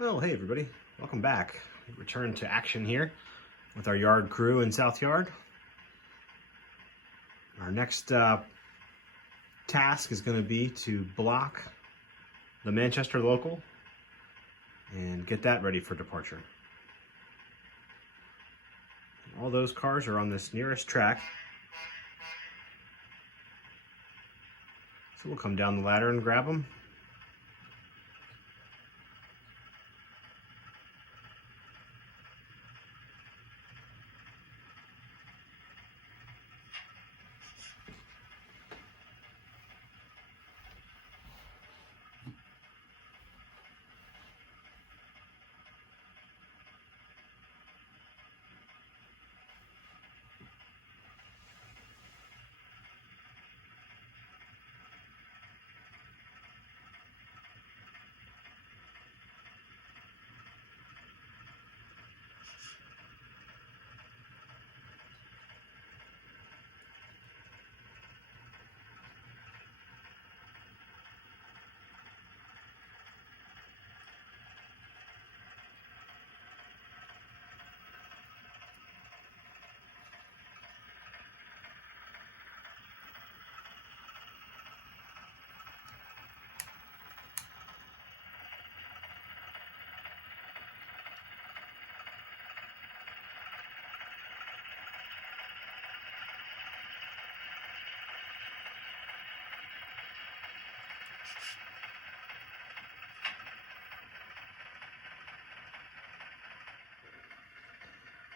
Well, hey everybody, welcome back. We return to action here with our yard crew in South Yard. Our next task is going to be to block the Manchester local and get that ready for departure. All those cars are on this nearest track. So we'll come down the ladder and grab them.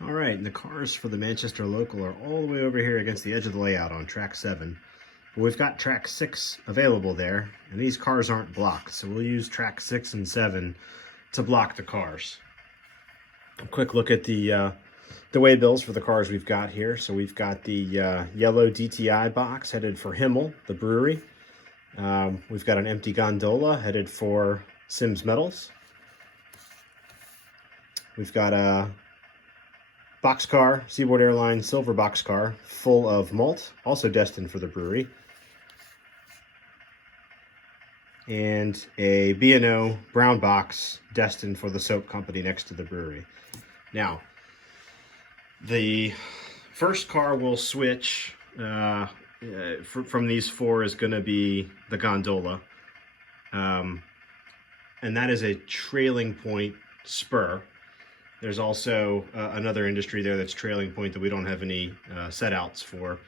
All right, and the cars for the Manchester local are all the way over here against the edge of the layout on track 7. But we've got track 6 available there, and these cars aren't blocked, so we'll use track 6 and 7 to block the cars. A quick look at the way bills for the cars we've got here. So we've got the yellow DTI box headed for Himmel, the brewery. We've got an empty gondola headed for Sims Metals. We've got a boxcar, Seaboard Airlines silver boxcar, full of malt, also destined for the brewery. And a B&O brown box destined for the soap company next to the brewery. Now, the first car we'll switch from these 4 is going to be the gondola. And that is a trailing point spur. There's also another industry there that's trailing point that we don't have any set outs for.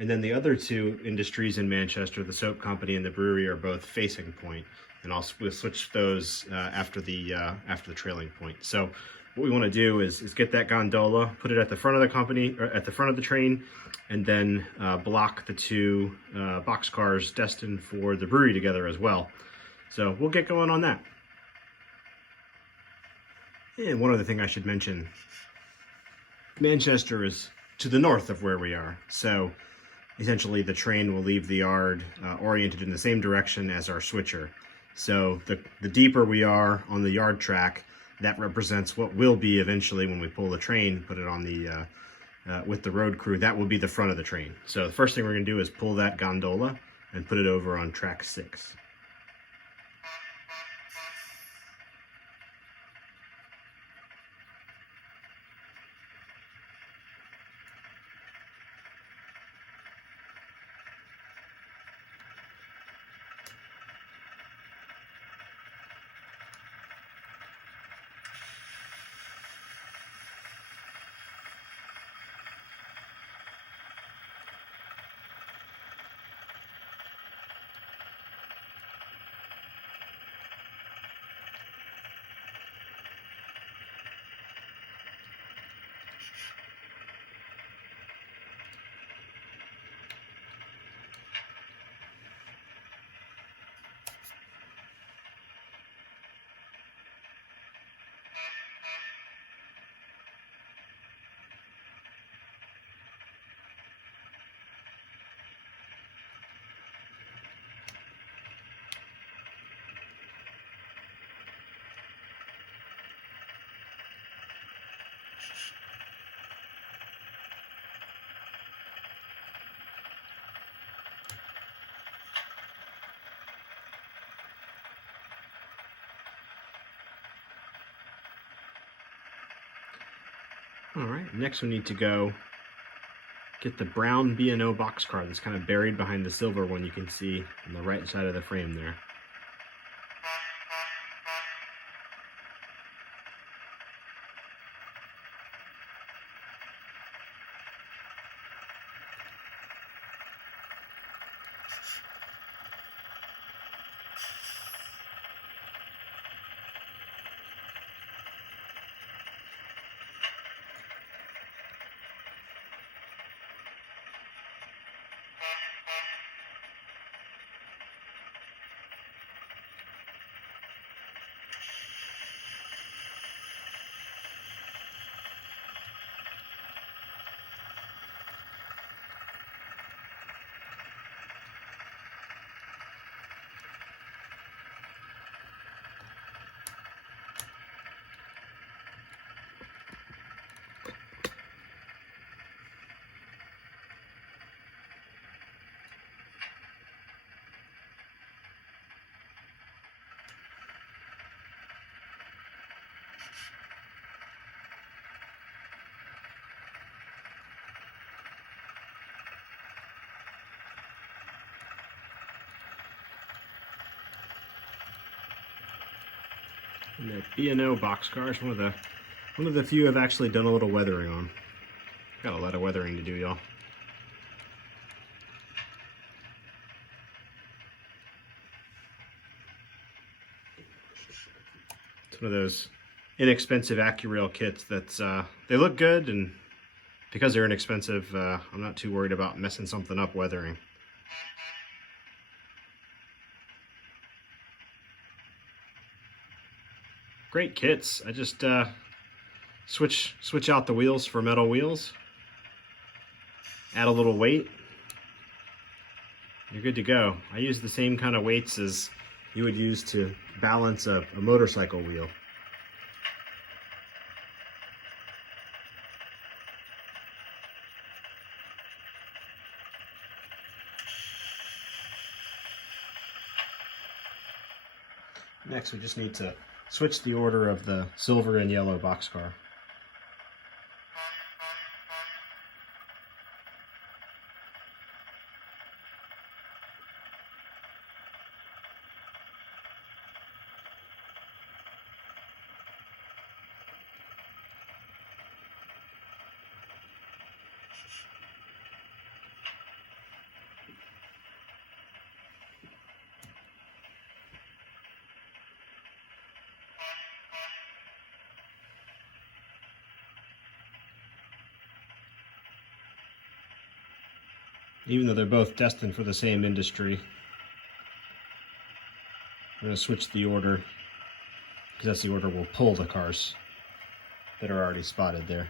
And then the other 2 industries in Manchester, the soap company and the brewery, are both facing point. And we'll switch those after the trailing point. So what we want to do is get that gondola, put it at the front of the company, or at the front of the train, and then block the 2 boxcars destined for the brewery together as well. So we'll get going on that. And one other thing I should mention, Manchester is to the north of where we are, so essentially the train will leave the yard oriented in the same direction as our switcher. So the deeper we are on the yard track, that represents what will be eventually when we pull the train, put it on the with the road crew, that will be the front of the train. So the first thing we're going to do is pull that gondola and put it over on track 6. All right, next we need to go get the brown B&O boxcar that's kind of buried behind the silver one you can see on the right side of the frame there. And the B&O boxcar is one of the few I've actually done a little weathering on. Got a lot of weathering to do, y'all. It's one of those inexpensive AccuRail kits that's they look good, and because they're inexpensive, I'm not too worried about messing something up weathering. Great kits. I just switch out the wheels for metal wheels, add a little weight, you're good to go. I use the same kind of weights as you would use to balance a motorcycle wheel. Next, we just need to switch the order of the silver and yellow boxcar. Even though they're both destined for the same industry, I'm going to switch the order because that's the order we'll pull the cars that are already spotted there.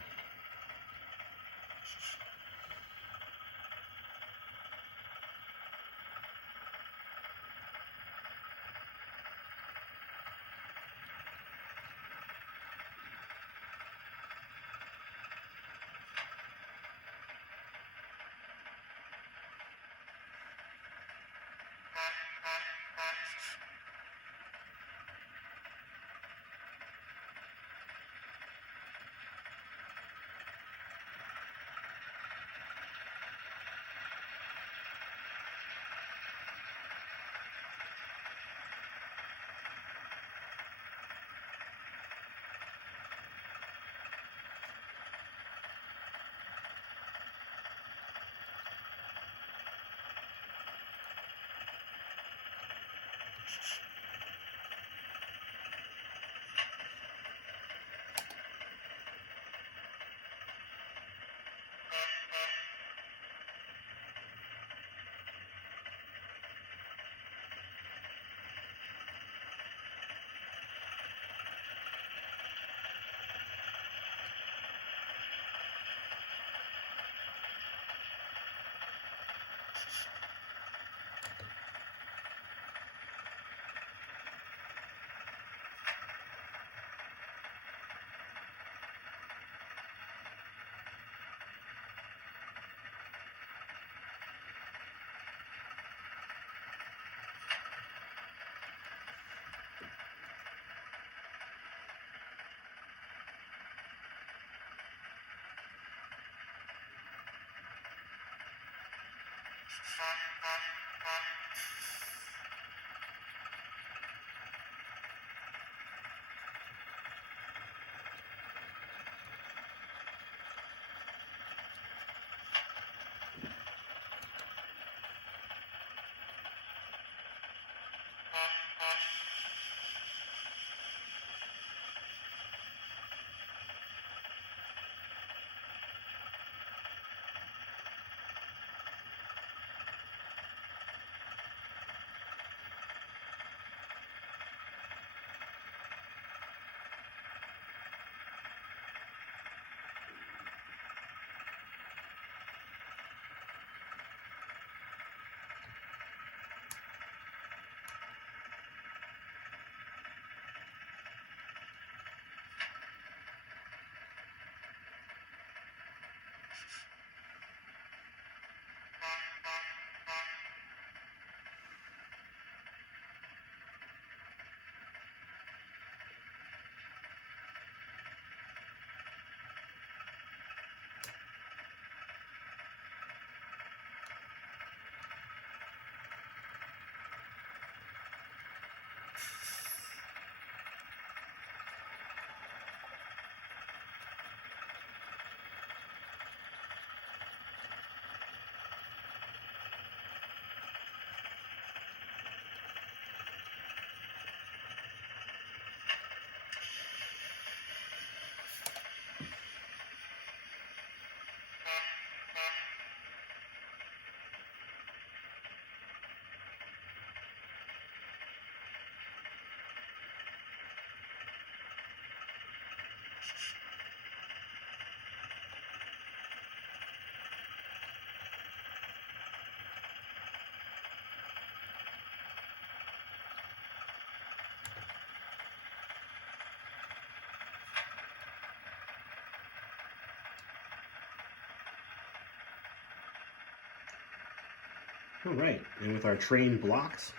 All right, and with our train blocked,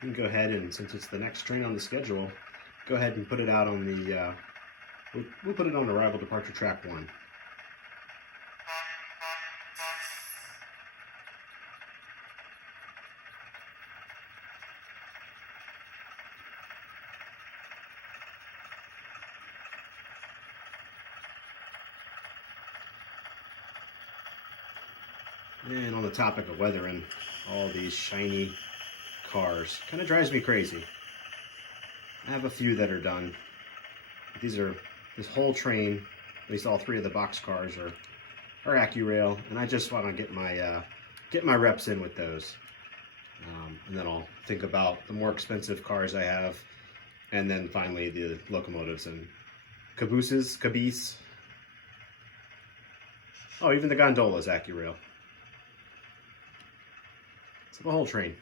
we can go ahead and, since it's the next train on the schedule, go ahead and put it out on the, we'll put it on arrival departure track 1. And on the topic of weather and all these shiny cars, kind of drives me crazy. I have a few that are done. This whole train, at least all 3 of the box cars are AccuRail, and I just want to get my reps in with those. And then I'll think about the more expensive cars I have, and then finally the locomotives and caboose. Oh, even the gondola is AccuRail. So the whole train.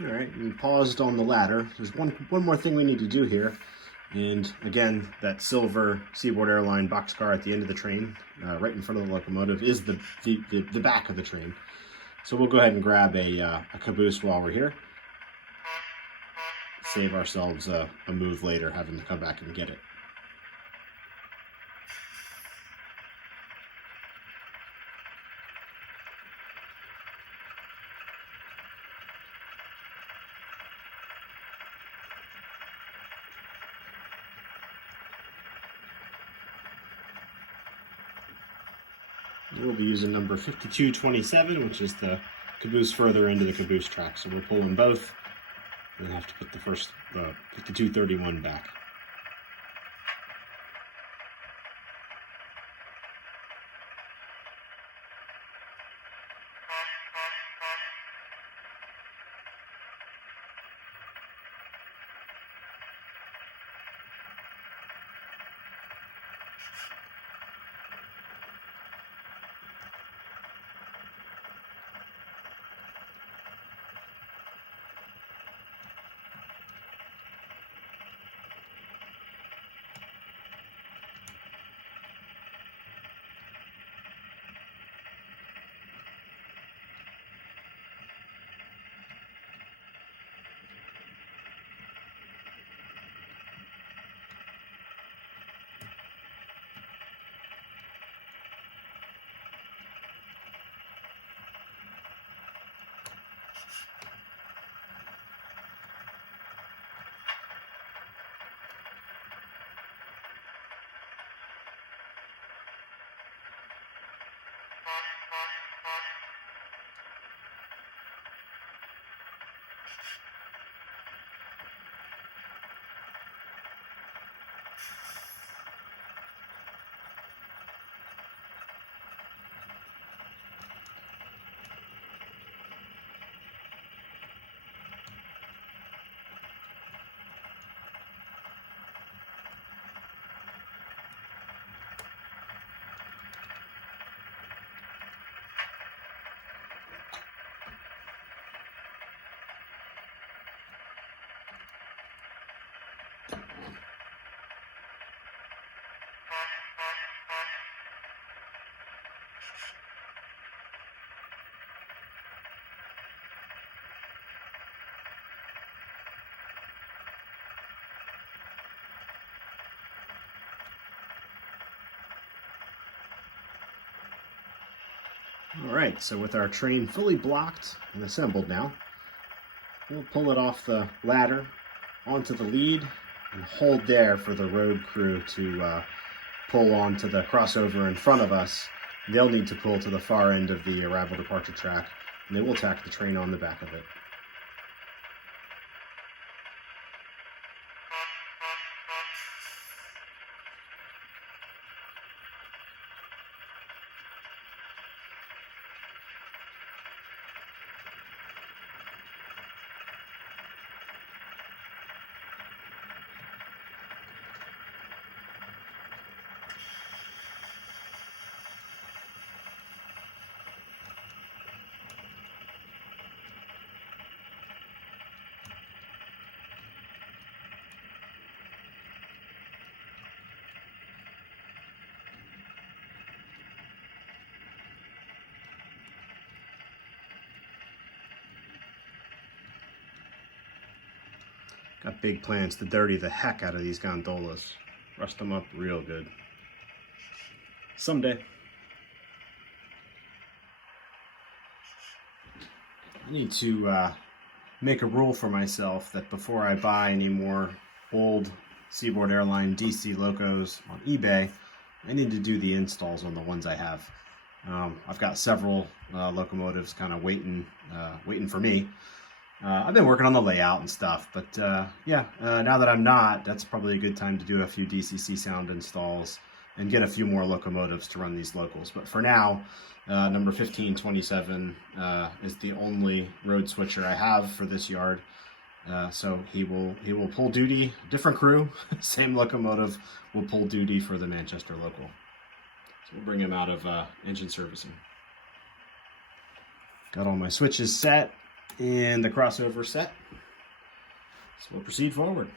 All right, we paused on the ladder. There's one more thing we need to do here. And again, that silver Seaboard Airline boxcar at the end of the train, right in front of the locomotive, is the back of the train. So we'll go ahead and grab a caboose while we're here. Save ourselves a move later, having to come back and get it. We'll be using number 5227, which is the caboose further into the caboose track. So we'll pull them both, and then have to put the first 5231 back. All right, so with our train fully blocked and assembled now, we'll pull it off the ladder onto the lead and hold there for the road crew to pull onto the crossover in front of us. They'll need to pull to the far end of the arrival departure track, and they will tack the train on the back of it. Got big plans to dirty the heck out of these gondolas. Rust them up real good. Someday. I need to make a rule for myself that before I buy any more old Seaboard Airline DC locos on eBay, I need to do the installs on the ones I have. I've got several locomotives kind of waiting for me. I've been working on the layout and stuff, but now that I'm not, that's probably a good time to do a few DCC sound installs and get a few more locomotives to run these locals. But for now, number 1527 is the only road switcher I have for this yard. So he will pull duty, different crew, same locomotive will pull duty for the Manchester local. So we'll bring him out of engine servicing. Got all my switches set and the crossover set. So we'll proceed forward.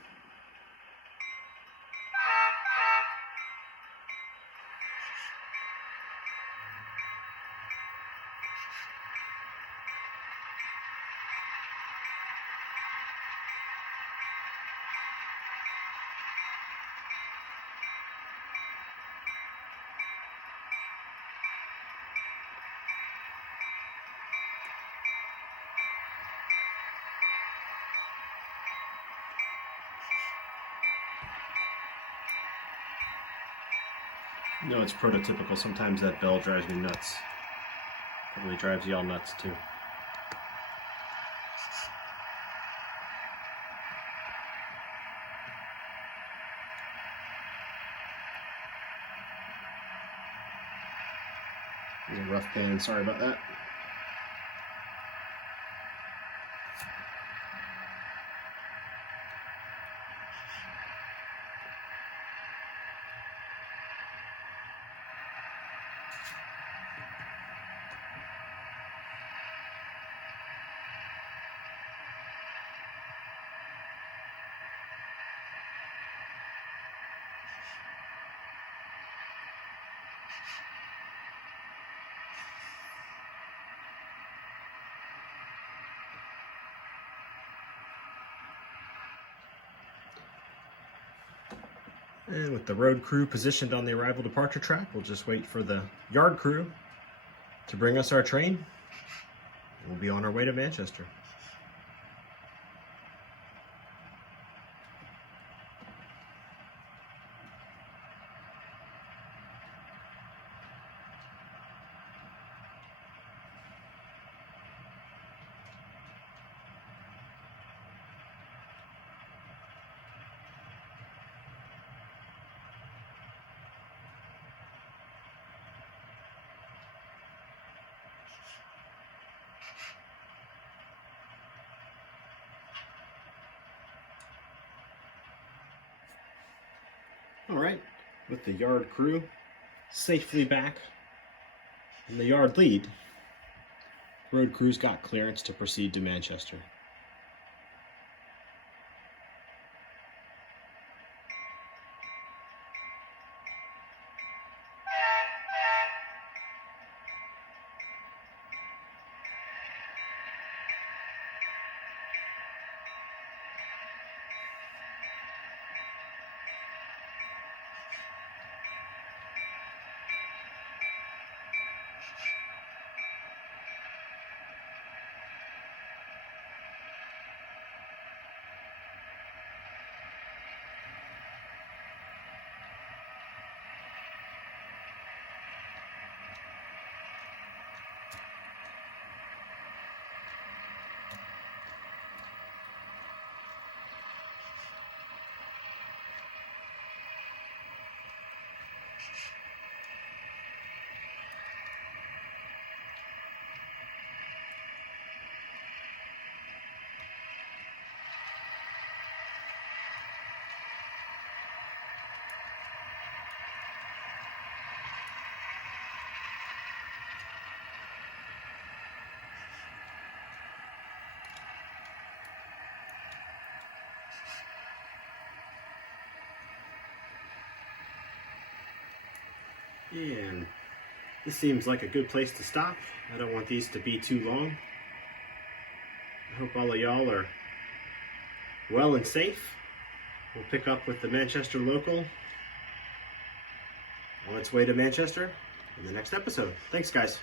No, it's prototypical. Sometimes that bell drives me nuts. Probably drives y'all nuts too. It was a rough pan, sorry about that. And with the road crew positioned on the arrival departure track, we'll just wait for the yard crew to bring us our train. We'll be on our way to Manchester. All right, with the yard crew safely back in the yard lead, road crew's got clearance to proceed to Manchester. And this seems like a good place to stop. I don't want these to be too long. I hope all of y'all are well and safe. We'll pick up with the Manchester Local on its way to Manchester in the next episode. Thanks, guys.